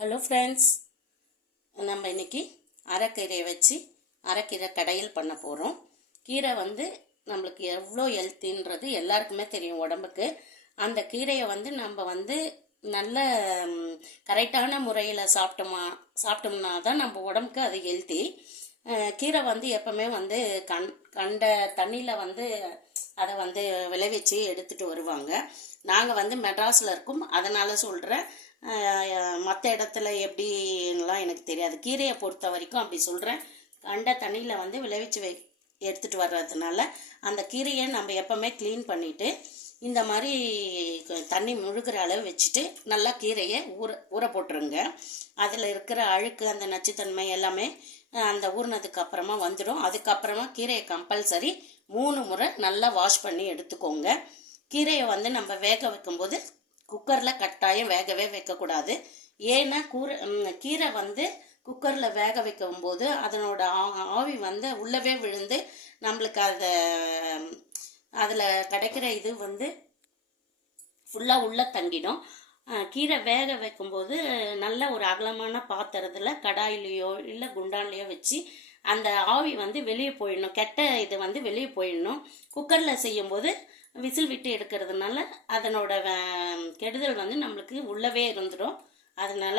Hello friends, நம்ம இன்றைக்கி அரைக்கீரையை வச்சு அரைக்கீரை கடையில் பண்ண போகிறோம். கீரை நம்மளுக்கு எவ்வளோ ஹெல்த்தின்றது எல்லாருக்குமே தெரியும் உடம்புக்கு. அந்த கீரையை நம்ம நல்ல கரெக்டான முறையில் சாப்பிட்டோம்னா தான் நம்ம உடம்புக்கு அது ஹெல்த்தி. கீரை எப்பவுமே கண்ட தண்ணியில் அதை விளைவிச்சு எடுத்துகிட்டு வருவாங்க. நாங்கள் மெட்ராஸில் இருக்கோம், அதனால் சொல்கிறேன். மற்ற இடத்துல எப்படின்லாம் எனக்கு தெரியாது. கீரையை பொறுத்த வரைக்கும் அப்படி சொல்கிறேன். கண்ட தண்ணியில் விளைவிச்சு எடுத்துகிட்டு வர்றதுனால அந்த கீரையை நம்ம எப்போவுமே க்ளீன் பண்ணிவிட்டு இந்த மாதிரி தண்ணி முழுகிற அளவு வச்சுட்டு நல்லா கீரையை ஊற போட்டுருங்க. அதில் இருக்கிற அழுக்கு, அந்த நச்சுத்தன்மை எல்லாமே அந்த ஊறினதுக்கு அப்புறமா வந்துடும். அதுக்கப்புறமா கீரையை கம்பல்சரி 3 முறை நல்லா வாஷ் பண்ணி எடுத்துக்கோங்க. கீரையை நம்ம வேக வைக்கும்போது குக்கரில் கட்டாயம் வேகவே வைக்கக்கூடாது. ஏன்னா கீரை குக்கரில் வேக வைக்கும்போது அதனோட ஆவி உள்ளவே விழுந்து நம்மளுக்கு அதில் கிடைக்கிற இது ஃபுல்லாக உள்ளே தங்கிடும். கீரை வேக வைக்கும்போது நல்ல ஒரு அகலமான பாத்திரத்தில் கடாயிலையோ இல்லை குண்டான்லையோ வச்சு அந்த ஆவி வெளியே போயிடணும். கெட்ட இது வெளியே போயிடணும். குக்கரில் செய்யும்போது விசில் விட்டு எடுக்கிறதுனால அதனோட கெடுதல் நம்மளுக்கு உள்ளவே இருந்துடும். அதனால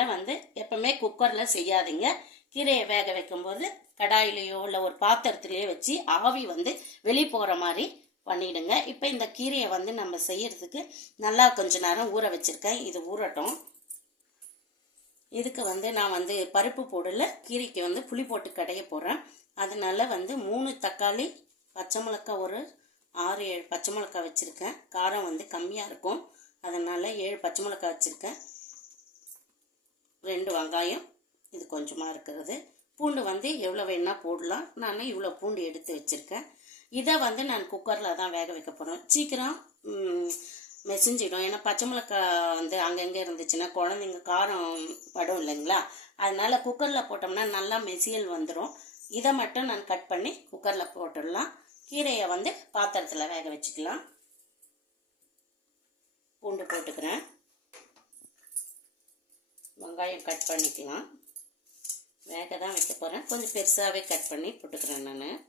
எப்பவுமே குக்கரில் செய்யாதீங்க. கீரையை வேக வைக்கும்போது கடாயிலையோ இல்லை ஒரு பாத்திரத்துலேயோ வச்சு ஆவி வெளியே போகிற மாதிரி பண்ணிடுங்க. இப்போ இந்த கீரையை நம்ம செய்யறதுக்கு நல்லா கொஞ்ச நேரம் ஊற வச்சுருக்கேன். இது ஊறட்டும். இதுக்கு நான் பருப்பு போடல, கீரைக்கு புளி போட்டு கடைய போகிறேன். அதனால 3 தக்காளி, பச்சை மிளகாய் ஒரு 6-7 பச்சை மிளகாய் வச்சுருக்கேன். காரம் கம்மியாக இருக்கும், அதனால் 7 பச்சை மிளகாய் வச்சுருக்கேன். 2 வெங்காயம், இது கொஞ்சமாக இருக்கிறது. பூண்டு எவ்வளோ வேணா போடலாம். நான் இவ்வளோ பூண்டு எடுத்து வச்சுருக்கேன். இதை நான் குக்கரில் தான் வேக வைக்க போகிறேன். சீக்கிரம் மெசிஞ்சிடும். ஏன்னா பச்சை மிளகாய் அங்கங்கே இருந்துச்சுன்னா குழந்தைங்க காரம் படும் இல்லைங்களா. அதனால் குக்கரில் போட்டோம்னா நல்லா மெசியல் வந்துடும். இதை மட்டும் நான் கட் பண்ணி குக்கரில் போட்டுடலாம். கீரையை பாத்திரத்தில் வேக வச்சுக்கலாம். பூண்டு போட்டுக்கிறேன். வெங்காயம் கட் பண்ணிக்கலாம். வேக தான் வைக்க போகிறேன். கொஞ்சம் பெருசாகவே கட் பண்ணி போட்டுக்கிறேன். நான்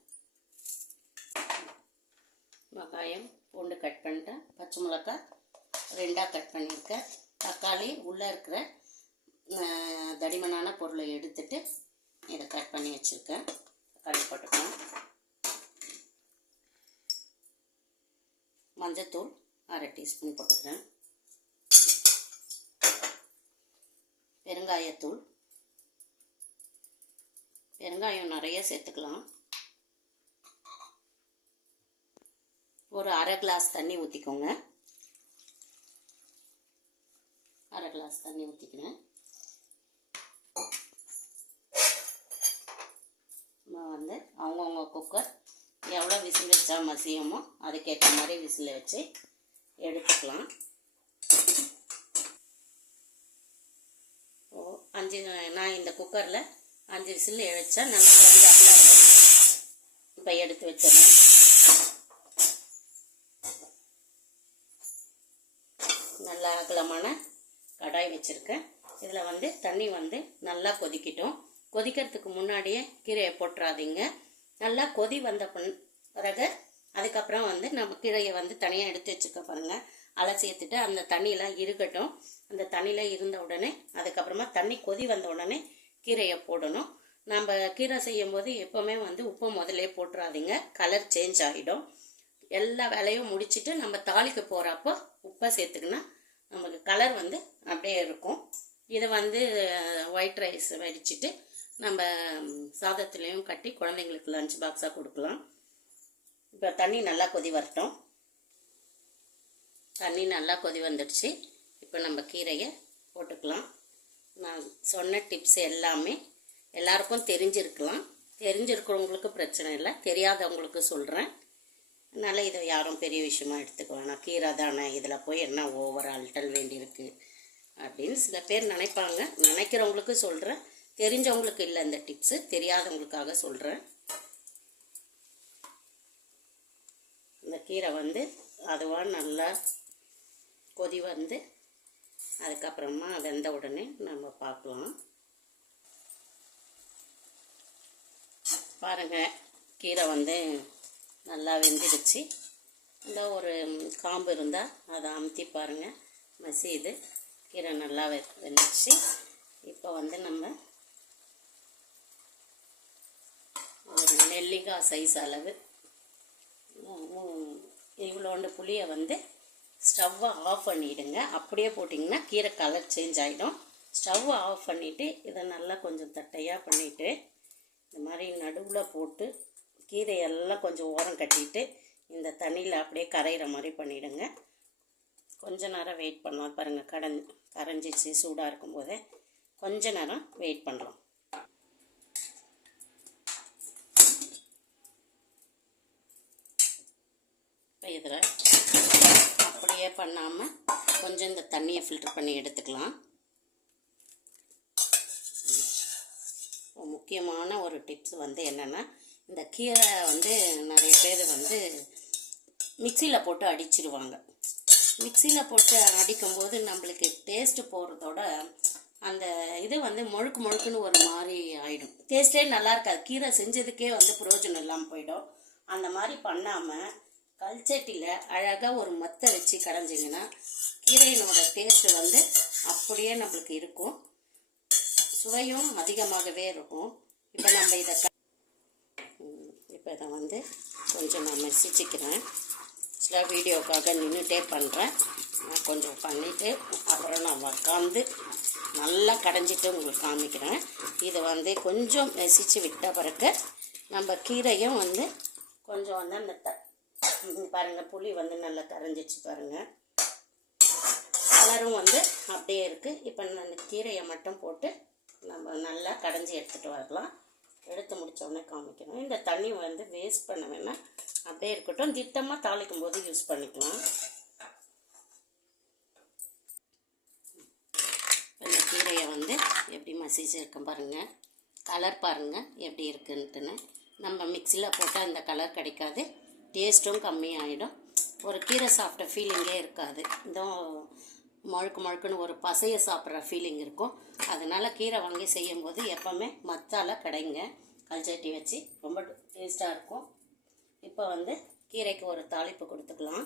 வெங்காயம் பூண்டு கட் பண்ணிட்டேன். பச்சை மிளகாய் 2ஆக கட் பண்ணியிருக்கேன். தக்காளி உள்ளே இருக்கிற தடிமனான பொருளை எடுத்துட்டு இதை கட் பண்ணி வச்சுருக்கேன். தக்காளி போட்டுக்கலாம். மஞ்சத்தூள் 1/2 டீஸ்பூன் போட்டுக்கிறேன். பெருங்காயத்தூள், பெருங்காயம் நிறைய சேர்த்துக்கலாம். ஒரு 1/2 கிளாஸ் தண்ணி ஊற்றிக்கோங்க. 1/2 கிளாஸ் தண்ணி ஊற்றிக்கிறேன். நான் அவங்கவுங்க குக்கர் எவ்வளோ விசில் வச்சா மசியுமோ அதுக்கேற்ற மாதிரி விசில் வச்சு எடுத்துக்கலாம். 5 நான் இந்த குக்கரில் 5 விசில் வச்சா நல்லா அகலாக இப்போ எடுத்து வச்சிடறேன். நல்லா அகலமான கடாய் வச்சுருக்கேன். இதில் தண்ணி நல்லா கொதிக்கட்டும். கொதிக்கிறதுக்கு முன்னாடியே கீரையை போட்டுறாதீங்க. நல்லா கொதி வந்த பிறகு அதுக்கப்புறம் நம்ம கீரையை தனியாக எடுத்து வச்சுக்க பாருங்கள். அலசி எடுத்துட்டு அந்த தண்ணியெலாம் இருக்கட்டும். அந்த தண்ணியில் இருந்த உடனே அதுக்கப்புறமா தண்ணி கொதி வந்த உடனே கீரையை போடணும். நம்ம கீரை செய்யும்போது எப்போவுமே உப்பை முதலே போட்டுறாதீங்க. கலர் சேஞ்ச் ஆகிடும். எல்லா வேலையும் முடிச்சுட்டு நம்ம தாளிக்க போகிறப்போ உப்பை சேர்த்துக்கினா நமக்கு கலர் அப்படியே இருக்கும். இதை ஒயிட் ரைஸ் வடிச்சிட்டு நம்ம சாதத்துலேயும் கட்டி குழந்தைங்களுக்கு லஞ்ச் பாக்ஸாக கொடுக்கலாம். இப்போ தண்ணி நல்லா கொதி வரட்டும். தண்ணி நல்லா கொதி வந்துடுச்சு. இப்போ நம்ம கீரையை போட்டுக்கலாம். நான் சொன்ன டிப்ஸ் எல்லாமே எல்லாருக்கும் தெரிஞ்சிருக்கலாம். தெரிஞ்சிருக்கிறவங்களுக்கு பிரச்சனை இல்லை, தெரியாதவங்களுக்கு சொல்கிறேன். அதனால் இதை யாரும் பெரிய விஷயமா எடுத்துக்க வேணாம். கீரை தானே, இதில் போய் என்ன ஓவர் அல்ட்டல் வேண்டியிருக்கு அப்படின்னு சில பேர் நினைப்பாங்க. நினைக்கிறவங்களுக்கு சொல்கிறேன், தெரிஞ்சவங்களுக்கு இல்லை இந்த டிப்ஸு, தெரியாதவங்களுக்காக சொல்கிறேன். இந்த கீரை அதுவாக நல்லா கொதி அதுக்கப்புறமா வெந்த உடனே நம்ம பார்க்கலாம். பாருங்கள், கீரை வந்து நல்லா வெந்துடுச்சு. இந்த ஒரு காம்பு இருந்தால் அதை அமுத்தி பாருங்கள், மசியுது. கீரை நல்லா வெந்துடுச்சு. இப்போ வந்து நம்ம ஒரு நெல்லிக்காய் சைஸ் அளவு இவ்வளோண்டு புளியை வந்து ஸ்டவ்வை ஆஃப் பண்ணிவிடுங்க. அப்படியே போட்டிங்கன்னா கீரை கலர் சேஞ்ச் ஆகிடும். ஸ்டவ்வை ஆஃப் பண்ணிவிட்டு இதை நல்லா கொஞ்சம் தட்டையாக பண்ணிவிட்டு இந்த மாதிரி நடுவில் போட்டு கீரையெல்லாம் கொஞ்சம் ஓரம் கட்டிட்டு இந்த தண்ணியில் அப்படியே கரையிற மாதிரி பண்ணிவிடுங்க. கொஞ்ச நேரம் வெயிட் பண்ணலாம். பாருங்கள், கரைஞ்சிச்சு. சூடாக இருக்கும்போதே கொஞ்ச நேரம் வெயிட் பண்ணலாம். இப்போ இதில் அப்படியே பண்ணாமல் கொஞ்சம் இந்த தண்ணியை ஃபில்டர் பண்ணி எடுத்துக்கலாம். முக்கியமான ஒரு டிப்ஸ் வந்து என்னென்னா, இந்த கீரை வந்து நிறைய பேர் வந்து மிக்சியில் போட்டு அடிச்சிடுவாங்க. மிக்சியில் போட்டு அடிக்கும்போது நம்மளுக்கு டேஸ்ட்டு போகிறதோட அந்த இது வந்து முழுக்குன்னு ஒரு மாதிரி ஆகிடும். டேஸ்ட்டே நல்லா இருக்காது. கீரை செஞ்சதுக்கே வந்து பிரயோஜனம் இல்லாமல் போயிடும். அந்த மாதிரி பண்ணாமல் கல்ச்சட்டியில் அழகாக ஒரு மத்தை வச்சு கடைஞ்சிங்கன்னா கீரையினோட டேஸ்ட்டு வந்து அப்படியே நம்மளுக்கு இருக்கும். சுவையும் அதிகமாகவே இருக்கும். இப்போ நம்ம இதை வந்து கொஞ்சம் நான் மெசிச்சுக்கிறேன். சில வீடியோக்காக நின்றுட்டே பண்ணுறேன். நான் கொஞ்சம் பண்ணிவிட்டு அப்புறம் நான் உட்காந்து நல்லா கடைஞ்சிட்டு உங்களுக்கு காமிக்கிறேன். இதை வந்து கொஞ்சம் மெசிச்சு விட்ட பிறகு நம்ம கீரையும் வந்து கொஞ்சம் வந்து அந்த பாருங்கள், புளி வந்து நல்லா கரைஞ்சிச்சு பாருங்கள். கலரும் வந்து அப்படியே இருக்குது. இப்போ அந்த கீரையை மட்டும் போட்டு நம்ம நல்லா கடைஞ்சி எடுத்துகிட்டு வரலாம். எடுத்து முடித்தோடனே காமிக்கணும். இந்த தண்ணி வந்து வேஸ்ட் பண்ண வேணாம், அப்படியே இருக்கட்டும். திட்டமாக தாளிக்கும் போது யூஸ் பண்ணிக்கலாம். இந்த கீரையை வந்து எப்படி மசிச்சிருக்கேன் பாருங்கள். கலர் பாருங்கள் எப்படி இருக்குன்ட்டுன்னு. நம்ம மிக்சியில் போட்டால் இந்த கலர் கிடைக்காது, டேஸ்ட்டும் கம்மியாகிடும். ஒரு கீரை சாப்பிட்ட ஃபீலிங்கே இருக்காது. இந்த முழுக்குன்னு ஒரு பசையை சாப்பிட்ற ஃபீலிங் இருக்கும். அதனால் கீரை வாங்கி செய்யும்போது எப்போவுமே மத்தால கடைங்க, கல்ச்சட்டி வச்சு ரொம்ப டேஸ்ட்டாக இருக்கும். இப்போ வந்து கீரைக்கு ஒரு தாளிப்பு கொடுத்துக்கலாம்.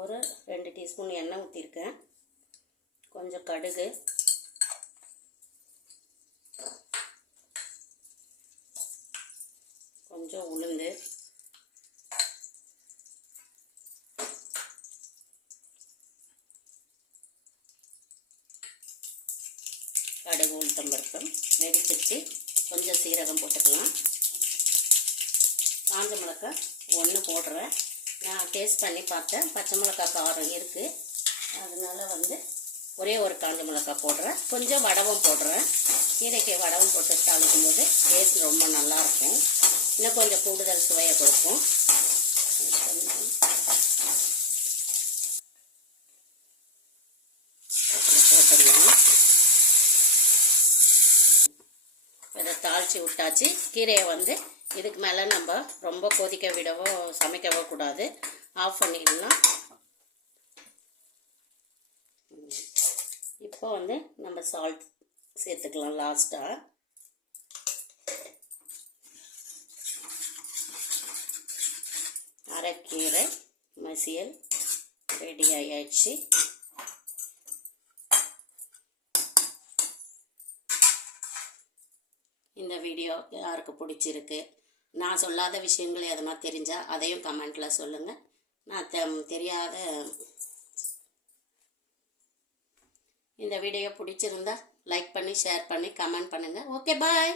ஒரு 2 டீஸ்பூன் எண்ணெய் ஊற்றிருக்கேன். கொஞ்சம் கடுகு, கொஞ்சம் உளுந்து, கடுகு, உளுத்தம்பருப்பு வெடிச்சிட்டு கொஞ்சம் சீரகம் போட்டுக்கலாம். காஞ்ச மிளகாய் 1 போடுறேன். நான் டேஸ்ட் பண்ணி பார்த்தேன், பச்சை மிளகாய் காரம் இருக்குது. அதனால் வந்து ஒரே ஒரு காஞ்ச மிளகாய் போடுறேன். கொஞ்சம் வடவும் போடுறேன். கீரைக்கு வடவும் போட்டு தாளிக்கும் போது டேஸ்ட் ரொம்ப நல்லாயிருக்கும். இன்னும் கொஞ்சம் கூடுதல் சுவையை கொடுக்கும். போட்டுடலாம். இதை தாளித்து விட்டாச்சு. கீரையை வந்து இதுக்கு மேலே நம்ம ரொம்ப கொதிக்க விடவோ சமைக்கவோ கூடாது, ஆஃப் பண்ணிடலாம். இப்போ வந்து நம்ம சால்ட் சேர்த்துக்கலாம் லாஸ்ட்டாக. அரைக்கீரை மசியல் ரெடி ஆயாச்சு. இந்த வீடியோ யாருக்கு பிடிச்சிருக்கு, நான் சொல்லாத விஷயங்கள் எதனா தெரிஞ்சால் அதையும் கமெண்ட்டில் சொல்லுங்கள். நான் தெரியாத இந்த வீடியோ பிடிச்சிருந்தா லைக் பண்ணி ஷேர் பண்ணி கமெண்ட் பண்ணுங்கள். ஓகே, பாய்.